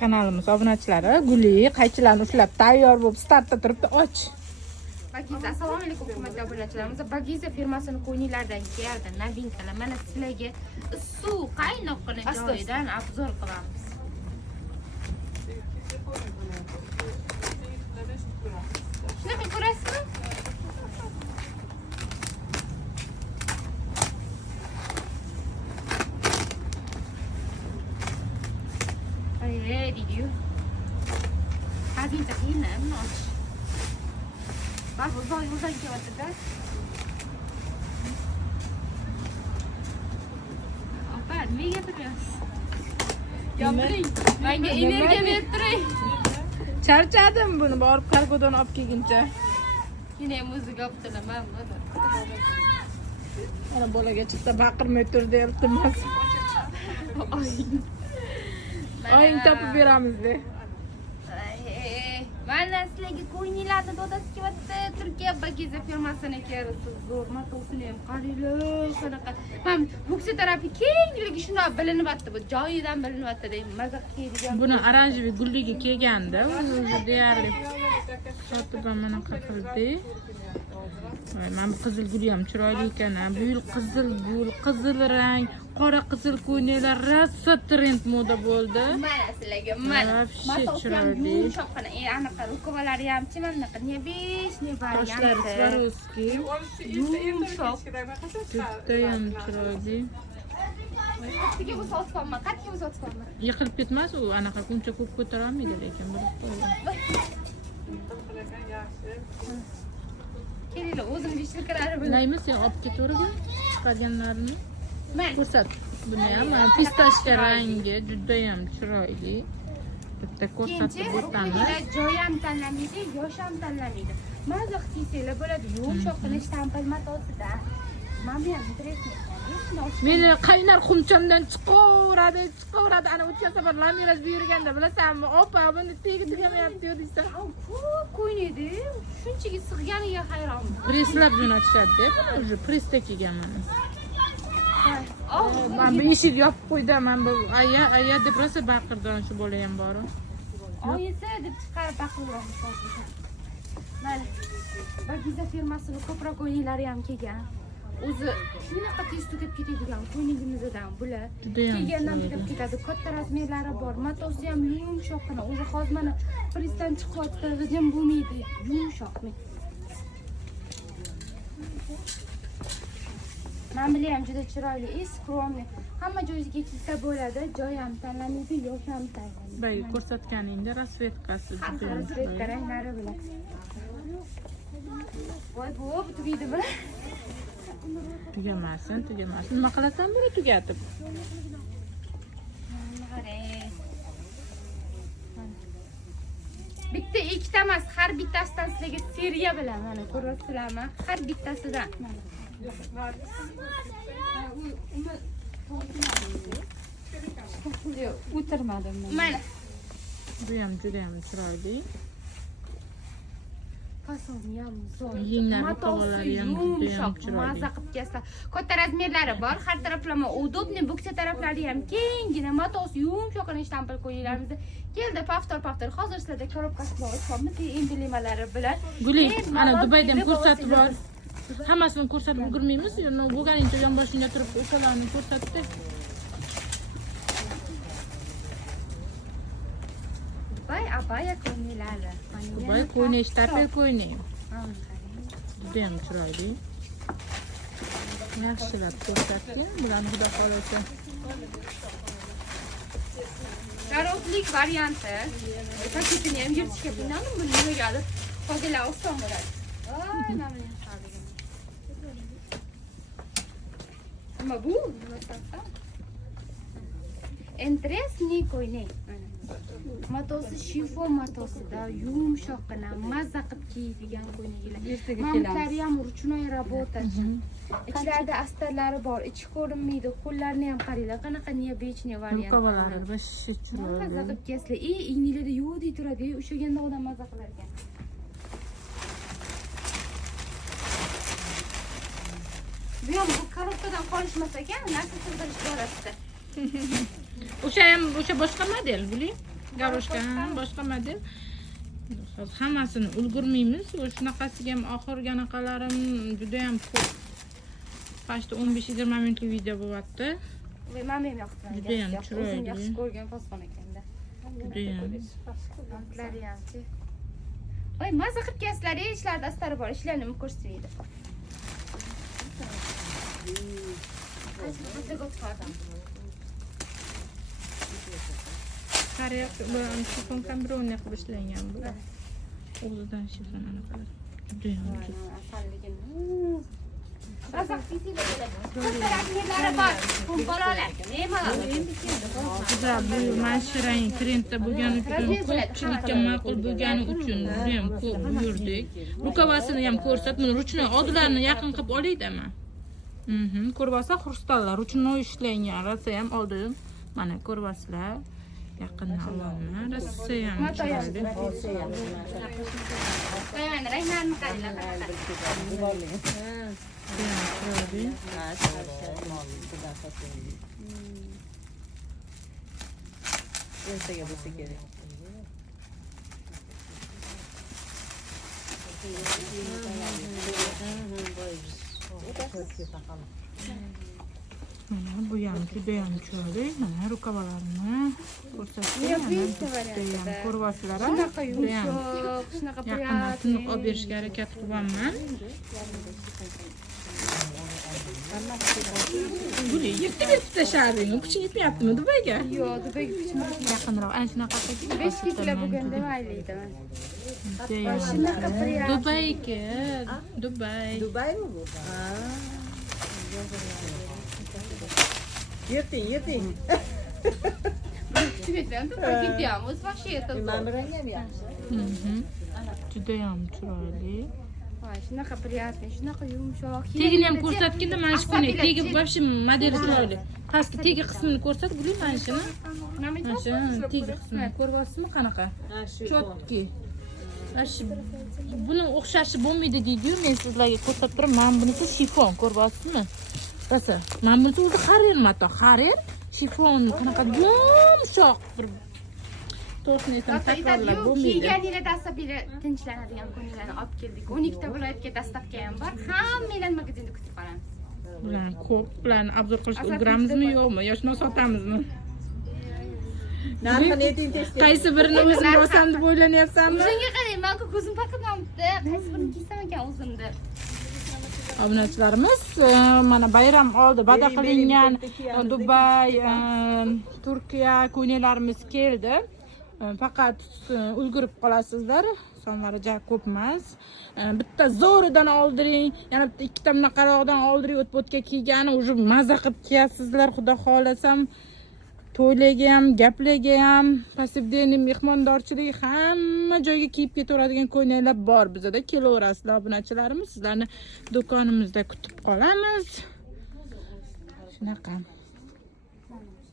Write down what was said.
Kanalimiz obunachilari Guli qaychilarni ushlab tayyor bo'lib startda turibdi. Och. Bagiza, assalomu alaykum hurmatli obunachilarimiz. Bagiza firmasining qo'ynilaridan keldi novinkalar. Mana sizlarga suv qaynoqqina joyidan obzor qilamiz. Shunaqa ko'rasizmi? Ay, video. Bagiza qiynam och. Bak uzun kelyapti-da. Opa, nega turyapsiz? Gapiring. Menga energiya berib turing. Charchadim buni borib kargodan olib kelguncha. Keyin ham o'ziga olib kelaman buni. Mana bolaga chiqsa baqirmay tur deyaptimiz. Oying topib beramiz de. Mana sizlarga qo'yninglarni dodasi kelyapti. Turkiya Bagiza firmasiniki zo'r matosini ham qaranglar, qanaqa. Ham buksa tarafi kengligi shunday bilinyapti, bu joyidan bilinyapti deyman. Maza qiladigan. Buni oranjiy gulliga kelganda, o'zi deyarli sotib mana qildi. Voy, men bu qizil gul ham chiroyli ekan. Bu yil qizil gul, qizil rang, qora qizil ko'ylaklar rosa trend moda bo'ldi. Mana sizlarga mana chiroyli. Shoqqina, anaqa rukovalari ham chimannaqa, ne besh, ne variant. Toshlari Swarovski. Yumshoq. Juda ham chiroyli. Qattiga bu sotganman, qattiga bu sotganman. Yiqilib ketmas u, anaqa uncha ko'p ko'tara olmaydi lekin bilib qo'ying. Kelinglar, o'zim beshirkalari bilan. Bilaymi sen olib ketavergan chiqarganlarini? Mana Ko'rsat. Buni ham pistashka rangi juda ham chiroyli. Bitta ko'rsatib o'tamiz. joy ham tanlamaydi, yosh ham tanlamaydi. Maza qilsanglar bo'ladi, yumshoqqina shtampil matosida. Mana bu ham interesniy. Meni qaynar xumchamdan chiqaveradi. Ana o'tgan safar Lamiraz buyurganda bilasanmi? Opa, buni tegi tugamayapti deysan. Ko'p qo'ynaydi. Shunchaga sig'ganiga hayronman. Preslab jo'natishadi. Buni уже presda kelgan mana. Oh, Men bu eshik yopib qo'ydim. Men bu aya deb rosa baqirdi shu bola ham bor. oyisi deb chiqarib baqiryapmiz. Mana Bagiza firmasining ko'proq o'yinlari ham kelgan. O'zi shunaqa tez tugab ketadigan qo'ynigimizdan bular. Kelgandan tugab ketadi. Katta razmerlari bor. Matosi ham yumshoqqina. O'zi hozir mana prisdan chiqyapti, g'ijim bo'lmaydi. Yumshoq. Men bilan juda chiroyli, skromli. Hamma joyga yechilsa bo'ladi. Joy ham tanlamaydi, yosh ham tanlamaydi. Baygi ko'rsatganingda rasvetkasi juda ham Rasvetka ranglari bilan. Voy, bu tugaydimi? Tugamasin. Nima qilasan buni tugatib? Bitta ikkita emas, har bittasidan sizlarga seriya bilan mana ko'rasizlarmi? Har bittasidan. O'tirmadim men. Mana. Bu ham juda ham chiroyli. Fasoni ham zo'r. Yenglar Matosi ham juda ham chiroyli. Maza qilib kelsa. Katta razmerlari bor, har taraflama udobniy, buksa taraflari ham kenggina, matosi yumshoqqina shtampil qo'yinglarimizda. Keldi paftor. Hozir sizlarda korobkasini ochamiz, emblemalari bilan. Guli, mana Dubaydan ko'rsatib bor. Hammasini ko'rsatib ulgurmaymiz. Bo'lganingcha yonboshingda turib o'shalarni ko'rsatdi. Abaya qo'ynilari. Voy, qo'ynay, shtapel qo'ynay. Juda ham chiroyli. Yaxshilab ko'rsatdi. Bularni xudo xolasa. Jarotlik varianti. Paketini ham yirtishga qiynaldim, buni nimagadir foydalanish oson bo'ladi. Voy, mana buni qildim. Ammo bu nima desam? Interesniy qo'ynay. Matosi shifon matosida, yumshoqqina, maza qilib kiyadigan qo'ynaklar. Mamlari ham ruchnoy работаchi. Ichlarida astarlari bor, ichi ko'rinmaydi. Qo'llarini ham qaranglar, qanaqa neobechniy variant. Rukovalari вообще chiroyli. Maza qilib kiysizlar. Ignilarda yuvdi turadi, o'shaganda odam maza qilar ekan. Bu ham bu korobkadan qolishmas ekan, narsa sig'dirish borasida. O'sha ham o'sha boshqa model, Guli. Gavroshka, boshqa model. Hozir hammasini ulgurmaymiz. Shunaqasiga ham oxirgi anaqalarim juda ham ko'p. Pashta 15-20 minutlik video bo'lyapti. Voy, men ham yoqtiraman. Juda ham chiroyli. O'zim yaxshi ko'rgan posbon ekanda. Juda ham. Ranglari hamchi. Voy, maza qilib kelasizlar, ishlarda astari bor, ishlarni ko'rsatmaydi. Qariya shifon kambroni qilib ishlangan bu. O'zidan shifon anaqalar. Juda ham ko'p. Güzel bu manshirang trendda bo'lgani uchun ko'pchilikka ma'qul bo'lgani uchun juda ham ko'p buyurdik. Rukavasini ham ko'rsat, buni ruchnoy odlarni yaqin qilib olaydi-mi? Ko'rvasa xrustallar ruchnoy ishlangan, rasa ham oldim. Mana ko'rvaslar yaqindan olaman. Rasa ham chiroyli. Qo'yaman, ranglarni qaranglar. Ertaga bo'lsa kerak. Mana bu ham juda ham chiroyli. Mana rukavalarini ko'rsatdim. Ko'rvasizlar, Shunaqa yumshoq, shunaqa yaqindan tiniq olib berishga harakat qilyapman. Guli, yirtib tashlading. Kuching yetmayaptimi Dubayga? Yo'q, Dubayga kuchim Yaqinroq, ana shunaqa qilib 5 kilo bo'lganda maylidir. Shunaqa Dubayga, Dubay. Dubaymi bu? Ha. Yirting. Kuchim yetmayapti, Dubayga ketyapmiz. O'z vaqti yetildi. Mana rang ham yaxshi. Juda ham chiroyli. Voy, shunaqa приятный, shunaqa yumshoq. Tegini ham ko'rsatganda mana shu kuni tegi вообще modeli chiroyli. Pastki tegi qismini ko'rsat, Guli, mana shuni. Mana shu tegi qismini ko'ryapsizmi qanaqa? Chotki. Buni o'xshashi bo'lmaydi deydi-yu, men sizlarga ko'rsatib turaman. Mana bunisi shifon, ko'ryapsizmi? Rasa, mana bunisi o'zi harir mato, harir, shifon qanaqa yumshoq bir to'sni aytam takrorlab bo'lmaydi. Kiyganinglarda asabiylar tinchlanadigan kunlarni olib keldik. 12 ta viloyatga dastavka ham bor. Hammanglar magazinda kutib qolamiz. Bularni ko'p bilan obzor qilishga ulguramizmi yo'qmi? Yoshni sotamizmi? Narxini ayting tez. Qaysi birini o'zim bosam deb o'ylanyapsanmi? O'zingga qarang, men ko'zim faqatlamdi. Qaysi birini kiysam ekan o'zimda. Obunachilarimiz mana bayram oldi bada qilingan Dubay, Turkiya ko'ylaklarimiz keldi. Faqat ulgurib qolasizlar. Sonlari ja ko'p emas. Bitta zo'ridan oldiring, yana bitta ikkita bunaqaroqdan oldiring, o'tga kiygani уже maza qilib kiyasizlar, xudo xolasam. To'ylarga ham, gaplarga ham, pasivdeni mehmondorchilik hamma joyga kiyib ketaveradigan ko'ylaklar bor bizda. Kelaverasizlar obunachilarimiz, sizlarni do'konimizda kutib qolamiz. Shunaqa.